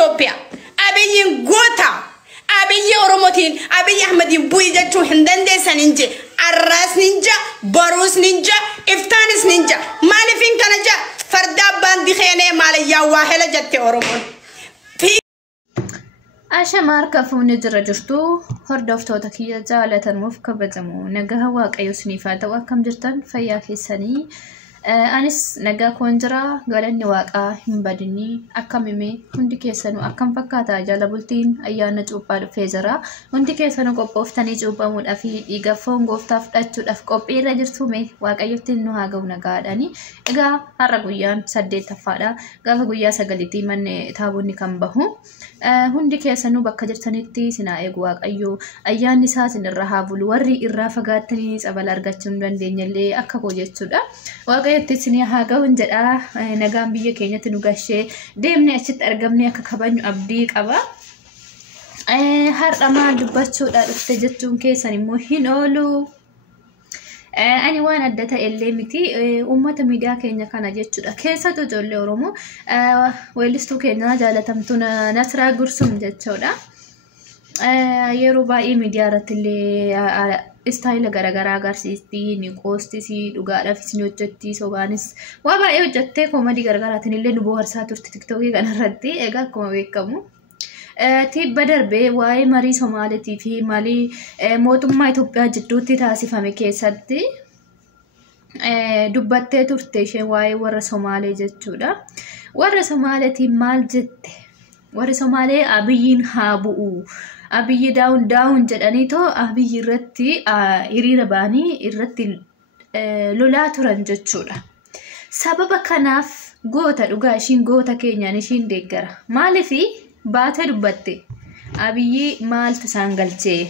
إثيوبيا أبي غوتا أبي أوروموتين أبي أحمد بويجا تو هندن دي سنينجا الراس نينجا بروس نينجا إفتانس نينجا مالي فين كنجا فردا باندي خياني مالي يا واحلة جت أورومون عشان ماركة فوني جرجرتو هردفتو تكية جالة مفكة بجمو نجاها واقعي سنيفات وكم جرتن فيا في سني أنس نجا كونجرا قالني واقع هم بدني أكممي هندي كيسانو أكم فكاتا جالبولتين أيانا جوبا فيزرا هندي كيسانو قبوفتني جوبا مود أفي إيقافون قوفتاف أجود أفقوب إيرا جرتومي واقعيوتين نوها قونا قاداني إيقا هرقويان سدي تفادا قافا قويا سقلتي من تابوني كمبهو هندي كيسانو بكا جرتانيتي سنا إيقو واقعيو أيان نساتن الرهابول وري إرافقاتني سأبال أرغتشون دندين يلي أكا قوجتشودا يتسني هاجا ونجدا نجام بيجي كينيا تنوغاشي ديمني أشت أرجمني أككبانيو أبديك أبا هر أما دبتشو دا تجتون كيساني موهينولو أنا وانا الداتا اللي متي أمة ميديا كينيا كان جتشو دا كيسا تجولي أورومو ويلستو كينيا جالة تمتونا نسرا قرسوم جتشو دا يروبا ميديا رتلي استايل غرغرا غارسيستي نيكوستي دوغادا فيسنيوچتي سوبانس وابا يوجتي كوميدي غرغراتن اللي نبو هرسا تورت تيك توك غنرتي ايغا كوم ويكمو تي بدربه واي ماري سومالي تي في مالي موتما ايثيوبيا جدوتي تاسفامي كيساتي دبته تورتيشن واي ور سومالي جچودا ور سومالي تي مال جت ور سومالي ابيين هابو أبي داون جدانيتو أبي رتي إريرا باني إرتي لولا ترنجتشودا سبب كناف غوتا دوغاشين غوتا كينيا نشين ديغرا مالي في باتا دبتي أبي مال تسانغلچه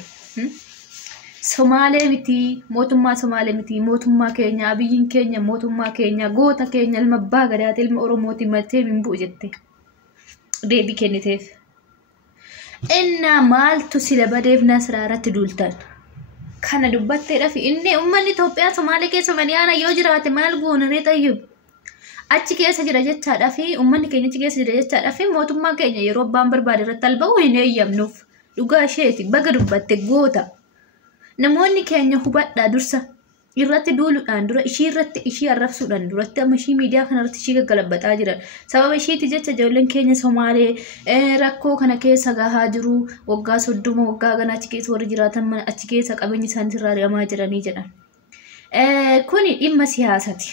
سومالي متي موتما سومالي متي موتما كينيا أبيين كينيا موتما كينيا غوتا كينيا المبا غدات المأوروموتي متي من بوجتي ديبي كينيتيف إن مال تسيل بديف نسرارة دولتان كان دبته رفي إني أمني توبيا سومالي كيسو منيانا يوجرات مال قون ريت أيوب أتشي كيسا جراجت رفي أمني كيني كيسا جراجت رفي موتما كيني يروب بامبر بادي رتالبا ويني يمنوف لغا شيتي بغا دبته غوتا نموني كيني هبات درسا irratti duuluudhaan dura ishii irratti ishii arrabsuudhaan duratti amma ishii miidiyaa kana irratti ishii gaggalabbataa jiran sababa ishiiti jecha ijoolleen keenya Somaalee rakkoo kana keessa gahaa jiru waggaa 30 waggaa gana achi keessa warri jiraatan mana achi keessa qabeenyi isaanii irraa ari'amaa jiranii jedhan kuni dhimma siyaasaati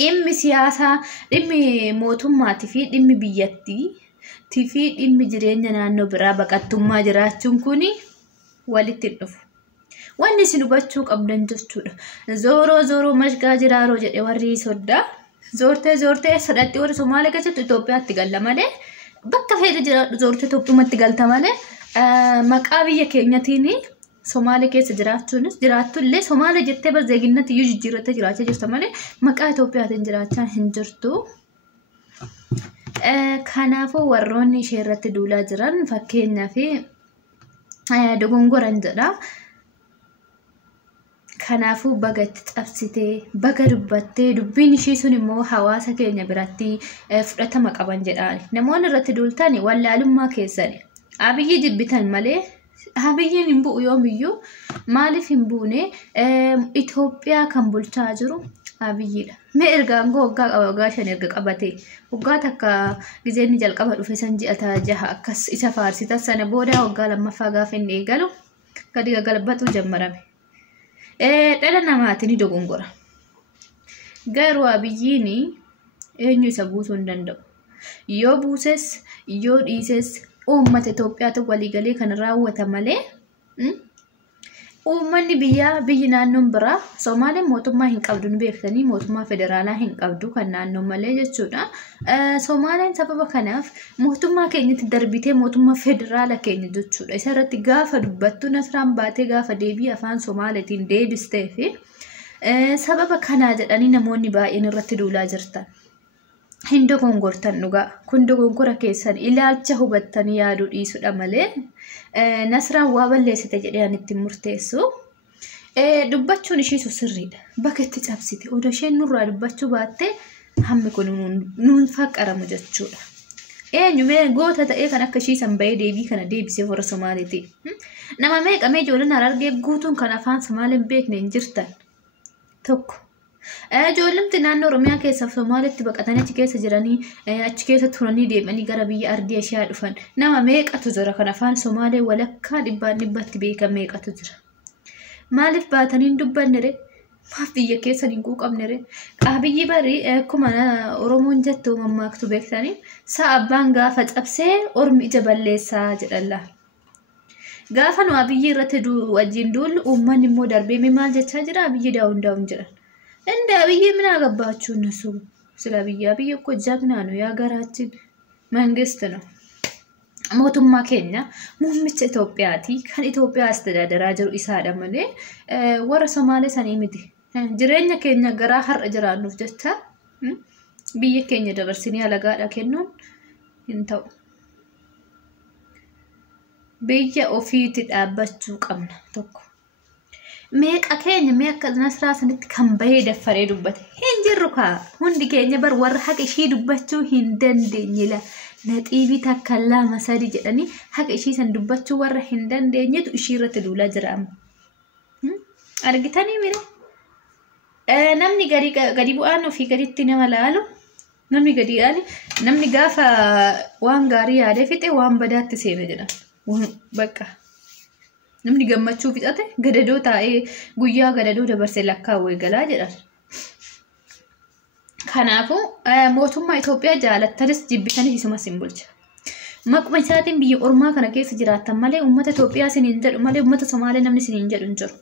dhimmi siyaasaa dhimmi mootummaatii fi dhimmi biyyattii fi dhimmi jireenya naannoo biraa baqattummaa jiraachuun kuni walitti dhufu واني سنبتشو قبلن جتشودا زورو مشغا جرارو جدي وري سودا زورتي سداتي ور سومالي كجت إثيوبيا تغلا مالي بكا فيد زورتي توبتو تغلتا مالي مقابيه كينياتيني سومالي كيس جراچونس جراتو لي سومالي جتي بزيغنت يججيرته جراچا جرتا مالي مقا إثيوبيا تنجراچا هنجرتو كانافو وروني شيرت دولا جران فكينا في دغونغوران جدا كنافو بغت تبسيتي بغا دبتي دبين شي سوني مو حواسا كينيا براتي فرتما قبان جداني نمون رت دولتاني ولا لما كيساني ابي جبتان مالي ابي نمبو يوم يو مالي فيمبوني إثيوبيا كان بولتا جرو ابي ما ارغانغو غاشن ارغ قبتي وغا تكا غيزني جلقبا دفسان جاتا جها اكس اسا فارسيتا سنه بودا وغا لما فاغا فيني غالو كدي غلبتو جمرامي دانا نماتني دوغونغورا غيرو ابييني انيو سبوتون دندو يو بوسس يو ديسس أمة إثيوبيا تولي غلي كان راوة مالي أمني بينا نمبرا سومالي موتما هنقبدون بيفتني موتما فدرالا هنقبدو كان نمالي جتشونا سومالي سبب كناف موتما كيني تدربيتي موتما فدرالا كيني جتشونا إسارة غافة دبتو نسران باتي غافة ديبي أفان سومالي تين ديبي ستيفي سبب كناجد أني نموني باين رتدولا جرتان هندو غونغورتان نوغا كندو غونغورا كيسان إلالچا هوبتان يادو ديسودا مالي نسرا وابلي ستجديان التمرتيسو دبچو نشيسو سريد بكت تابسيتي ودشين نورا دبچو باتي هم كونون نون فقره مجچودا Eenyumee goota ta'ee kan akka ishii san bahee deebii kana deebisee warra Somaaliiti. Nama meeqamee ijoolleen Harargee guutuun kan afaan Somaaleen beekne hin jirtan tokko. Ijoollemti naannoo Oromiyaa keessaaf Somaaliitti baqatanii achi keessa jiranii achi keessa turanii deemanii gara biyya ardii ishee dhufan. Nama meeqatu jira kan afaan Somaalee walakkaa dhibbatti beekan meeqatu jira. Maaliif baatanii hin dubbanne? Maaf biyya keessan hin quuqamne? Qaabiyyi barii akkuma Oromoon jettu mammaaktu beektanii sa'a abbaan gaafa cabsee ormi ija balleessaa jedhalla. Gaafa nu Abiyyi irratti wajjin duullu uummanni immoo darbee maal jechaa jira? Abiyyi daawun jedhan. Inda Abiyyi ምን አገባችሁ እነሱ ስለ Abiyyi እኮ ጀግና ነው ያገራችን መንግስት ነው ሞቱማ ኬኛ ሙምች ኢትዮጵያቲ ከን ኢትዮጵያ አስተዳደራ ጅሩ ኢሳዳ መለ ወረ ሶማሌ ሰኔምቲ ጅሬኛ ኬኛ ገራ ሀር ጅራኑፍ ጀታ ብየ ኬኛ ደበርሲኒ ያለጋዳ ከኖን እንተው ብየ ኦፊት ዳባቹ ቀምና ተኩ meeqa keenya meeqa nasraa sanitti kan bahee daffaree dubbate hin jirru kaa hundi keenya bar warra haqa ishii dubbachuu hin dandeenye la naxiibii takka lama sadi jedhanii haqa ishii san dubbachuu warra hin dandeenyetu ishii irratti duulaa jira amma argitanii mire namni gadi bu'aan ofii gaditti nama laalu namni gadi yaali namni gaafa waan gaarii yaadee fixe waan badaatti seena jedhan bakka namni gammachuu fixate gadadoo taa'ee guyyaa gadadoo dabarsee lakkaawwee galaa jedhan. Kanaafuu mootummaa Itoophiyaa jaalattanis jibbitanis isumas hin bulcha. Maquma isaatiin biyya ormaa kana keessa jiraatan malee uummata Itoophiyaa siniin jedhu malee uummata Somaalee namni siniin jedhu hin jiru.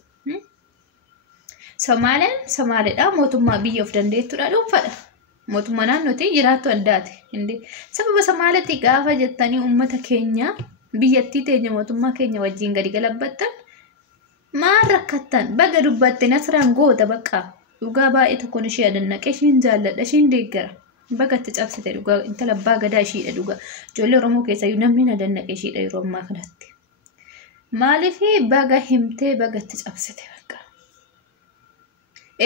Somaaleen Somaaleedha mootummaa biyya of dandeettuudha dhuunfaadha. Mootummaa naannootii jiraattu addaati. Sababa Somaaleetti gaafa jettanii uummata keenya biyyattii teenya mootummaa keenya wajjin gadi galabbattan maal rakkattan baga dubbatte nasraan goota bakka dhugaa baay'ee tokkoon ishee adannaqee ishiin jaalladha ishiin deeggara bagatti cabsite dhugaa intala abbaa gadaa ishiidha dhugaa ijoollee Oromoo keessaa namni adannaqee ishiidha yeroo ammaa kanatti maaliif baga himtee bagatti cabsite bakka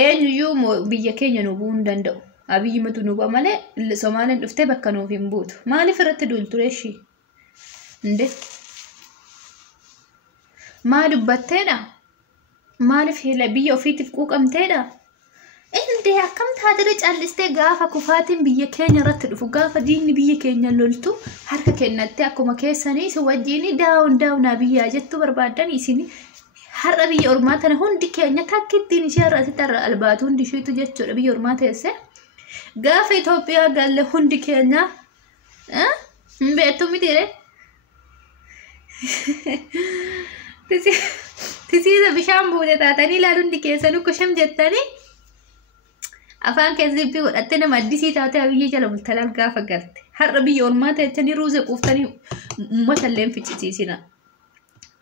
eenyuyyuu biyya keenya nu bu'uu hin danda'u Abiyyi matu nu bu'a malee Somaaleen dhuftee bakka nuuf hin buutu maaliif irratti duulture ishii Nde maa dubbatteedha maaliif hela biyya ofiitiif quuqamteedha inde akkam taatire callistee gaafa kufaatiin biyya keenya irratti dhufu gaafa diinni biyya keenya loltu harka kennattee akkuma keessanii si wajjin daawunaa biyyaa jettu barbaadan isin har'a biyya ormaa tana hundi keenya takkittiin ishee irratti irra albaatu hundi isheetu jechuudha biyya ormaa teesse gaafa Itoophiyaa galle hundi keenya beektu mitiire tisiisa bishaan buute taatanii ilaaluun dikeessan ukkasham jettanii afaan keessatti godhatte nama addisii taate Abiyyi jala bultalaan gaafa galte har'a biyya ormaa ta'ettanii ruuze quuftanii uummata illee ficcisiisina.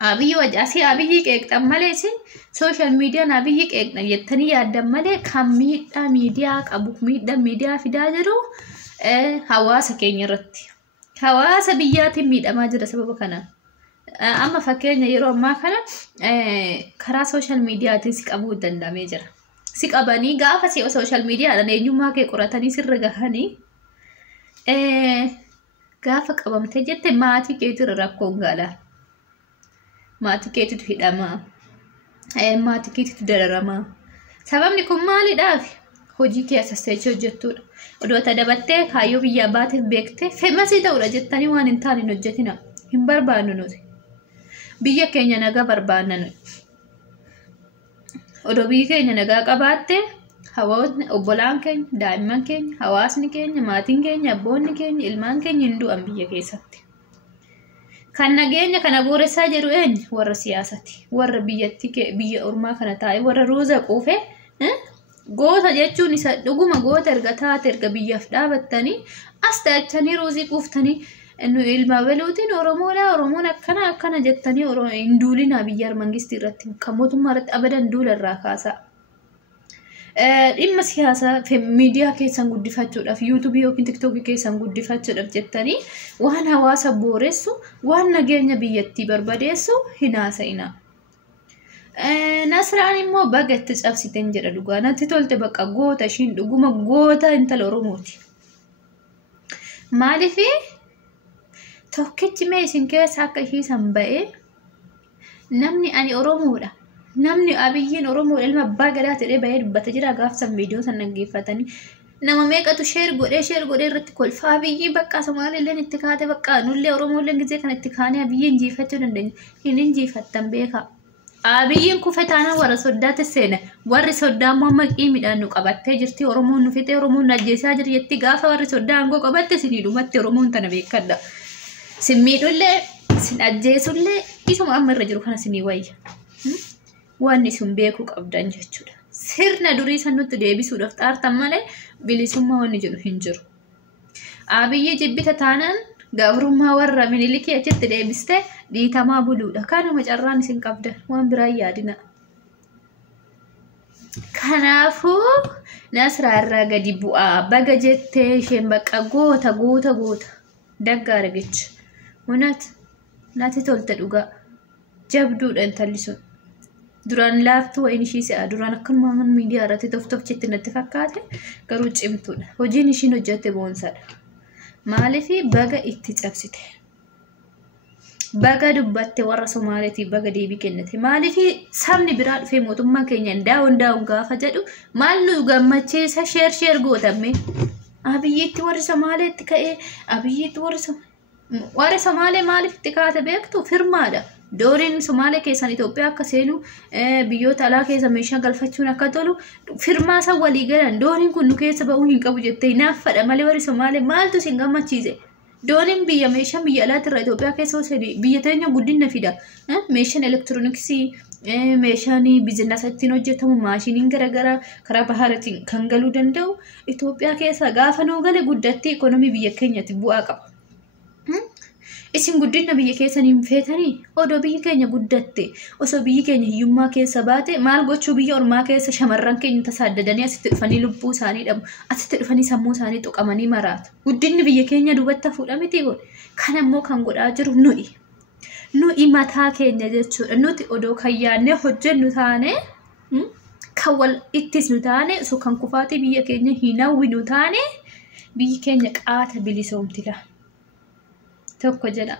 Abiyyi wajjasii Abiyyi qeeqxan malee isin sooshaal miidiyaan Abiyyi qeeqna jettanii yaaddan malee kan miidhaa miidiyaa qabu miidhaa miidiyaa fidaa jiru hawaasa keenya irratti hawaasa biyyaatiin miidhamaa jira sababa kanaan. Amma fakkeenya yeroo ammaa kana karaa sooshaal miidiyaatiin si qabuu danda'amee jira. Si qabanii gaafa si sooshaal miidiyaadhaan eenyummaa kee qoratanii sirra gahanii gaafa qabamtee jette maatii keetirra rakkoon gaala. Maatii keetitu hidhamaa. Maatii keetitu dararamaa. Sababni kun maalidhaaf? Hojii keessa seechii hojjettuudha. Odoota dabattee kaayyoo biyya baateef beektee feemasii ta'uudha jettanii waan hin taane hin hojjetina. Hin barbaannu nuti. Biyya keenya nagaa barbaanna nuti. Odoo biyyi keenya nagaa qabaatte hawaasni obbolaan keenya, daa'imman keenya, hawaasni keenya, maatiin keenya, abboonni keenya, ilmaan keenya hin du'an biyya keessatti. Kan nageenya kana booressaa jedhu eenyu warra siyaasati. Warra biyya ormaa kana taa'e warra ruuza quufe goota jechuun isa dhuguma goota erga taate erga biyyaaf dhaabattanii as ta'achanii ruuzii quuftanii nu ilma baluutiin Oromoon akkana jettanii hin duulinaa biyya mangistii irratti kan mootummaa irratti abadan duula irraa kaasaa. Dhimma siyaasaa miidiyaa keessan guddifachuudhaaf yuutuubii yookiin tiktookii keessan guddifachuudhaaf jettanii waan hawaasa booressu waan nageenya biyyattii barbadeessu hin haasa'inaa. Nasraan immoo bagatti cabsiten jedha dhugaa natti tolte bakka goota ishiin dhuguma goota intala Oromooti. Maaliif tokkichi mee isin keessa akka ishii sanba'ee namni ani Oromoodha. Namni Abiyyiin Oromoodha ilma abbaa gadaa ta'ee bahee dubbata jira gaafsan viidiyoo san dhaggeeffatanii. Nama meeqatu sheer godhee irratti kolfa Abiyyi bakka Somaaliilleen itti kaate bakka nullee Oromoolleen gizee kan itti kaane Abiyyiin injifachuu dandeenya. Hin injifattan beeka. Abiyyiin kufe taanaan warra soddaate seena. Warri soddaa immoo maqii midhaan nu qabattee jirti. Oromoon nu fixee Oromoon nu ajjeesaa jira jetti gaafa warri soddaa aangoo qabatte sinii dhumatti Oromoon tana beekadha. Sin miidhullee sin ajjeesullee isuma amma irra jiru kana sinii wayya. Waan isin beekuu qabdan jechuudha. Sirna durii san nutti deebisuudhaaf xaartan malee bilisummaa wanni jedhu hin jiru. Abiyyi jibbita taanaan gabrummaa warra Minilikii achitti deebiste dhiitamaa buluudha. Kanuma carraan isin qabdan waan biraan yaadina. Kanaafuu Nasraa irraa gadi bu'aa baga jettee isheen bakka goota. Daggaa ragicha. Hunat nati tolte dhugaa jabduudha intalli sun. Duraan laaftuu wayin ishii si'a duraan akkanuma miidiyaa irratti toftochitti natti fakkaate garuu cimtuudha. Hojiin ishiin hojjette boonsaadha. Maaliif baga itti cabsite? Baga dubbatte warra Somaaliitiif baga deebii kennite. Maaliif sabni biraa dhufee mootummaa keenya daawun gaafa jedhu maal nu gammachiisa sheer gootamme? Abiyyiitti warri Somaaliitti ka'ee Abiyyiitti warri Somaalee maaliif itti kaate beektu firmaadha. Dooriin Somaalee keessan Itoophiyaa akka seenu biyyoota alaa keessa meeshaa galfachuun akka tolu firmaa san walii galan dooriin kun nu keessa ba'uu hin qabu jettee naaffadha malee warri Somaalee maaltu sin gammachiise? Dooriin biyya meeshaan biyya alaatti irraa Itoophiyaa keessa seeni biyya teenya guddina fida. Meeshaan elektirooniksii meeshaan biizinasa ittiin hojjetamu maashiniin garaagaraa karaa bahaaratiin kan galuu danda'u Itoophiyaa keessa gaafa nuu gale guddatti ikonomii biyya keenyatti bu'aa qaba. Isin guddina biyya keessanii hin feetanii odoo biyyi keenya guddatte osoo biyyi keenya hiyyummaa keessa baate maal gochuu biyya ormaa keessa shamarran keenya tasaaddadanii asitti dhufanii lubbuu isaanii dhabu asitti dhufanii sammuu isaanii tuqamanii maraatu. Guddinni biyya keenya duubatti hafuudha miti kun. Kan ammoo kan godhaa jiru nuyi mataa keenya jechuudha. Nuti odoo kan yaadnee hojjennu taane kan wal ittisnu taane osoo kan kufaatii biyya keenya hin hawwinu taane biyyi keenya qaata bilisoomtila. Tokko jedha.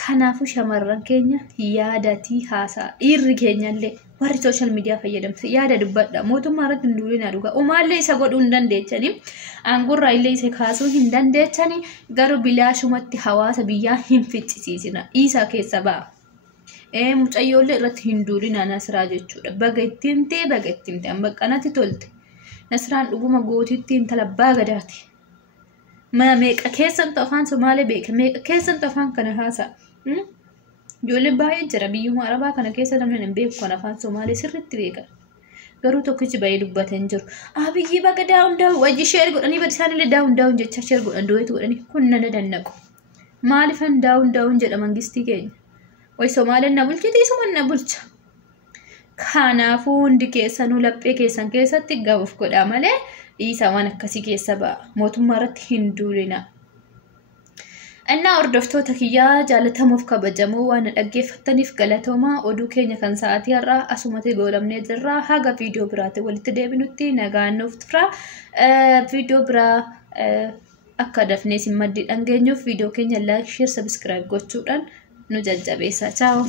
Kanaafuu shamarran keenya yaadatii haasaa dhiirri keenyallee warri sooshaal miidiyaa fayyadamte yaada dubbadha. Mootummaa irratti hin duulinaa dhugaa. Umaallee isa godhuu hin dandeechanii aangurraa illee isa kaasuu hin dandeechanii garuu bilaashumatti hawaasa biyyaa hin ficcisiisina. Isaa keessa ba'a. Mucayyoollee irratti hin duulinaa Nasraa jechuudha. Baga ittiin ta'e baqqanatti tolte. Nasraan dhuguma gootiitti intala abbaa gadaati. Meeqa keessantu afaan Somaalee beeka meeqa keessantu afaan kana haasa'a. Ijoollee baay'ee jira biyyuma Arabaa kana keessa namni hin beeku kan afaan Somaalee sirriitti beeka. Garuu tokkichi baay'ee dubbatan jiru. Abiyyi baga daawun wajji sheer godhanii badi isaanillee daawun jecha sheer godhan dooyetu godhanii kun na dandaqu. Maaliifan daawun jedha mangistii keenya. Way Somaaleen na bulchiti isuma na bulcha. Kanaafuu hundi keessanuu laphee keessan keessatti gabuuf godhaa malee Isa waan akkasii keessa ba'a. Mootummaa irratti hin duulina. Innaa hordoftoota kiyyaa jaallatamuuf kabajamoo waan dhaggeeffattaniif galatoomaa oduu keenya kan sa'aatii har'aa asumatti goolabnee jirra. Haga viidiyoo biraatti walitti deebinutti nagaan nuuf turaa. Viidiyoo biraa akka dafnee sin maddii dhangeenyuuf viidiyoo keenya like, share, subscribe gochuudhaan nu jajjabeessaa. Ciao.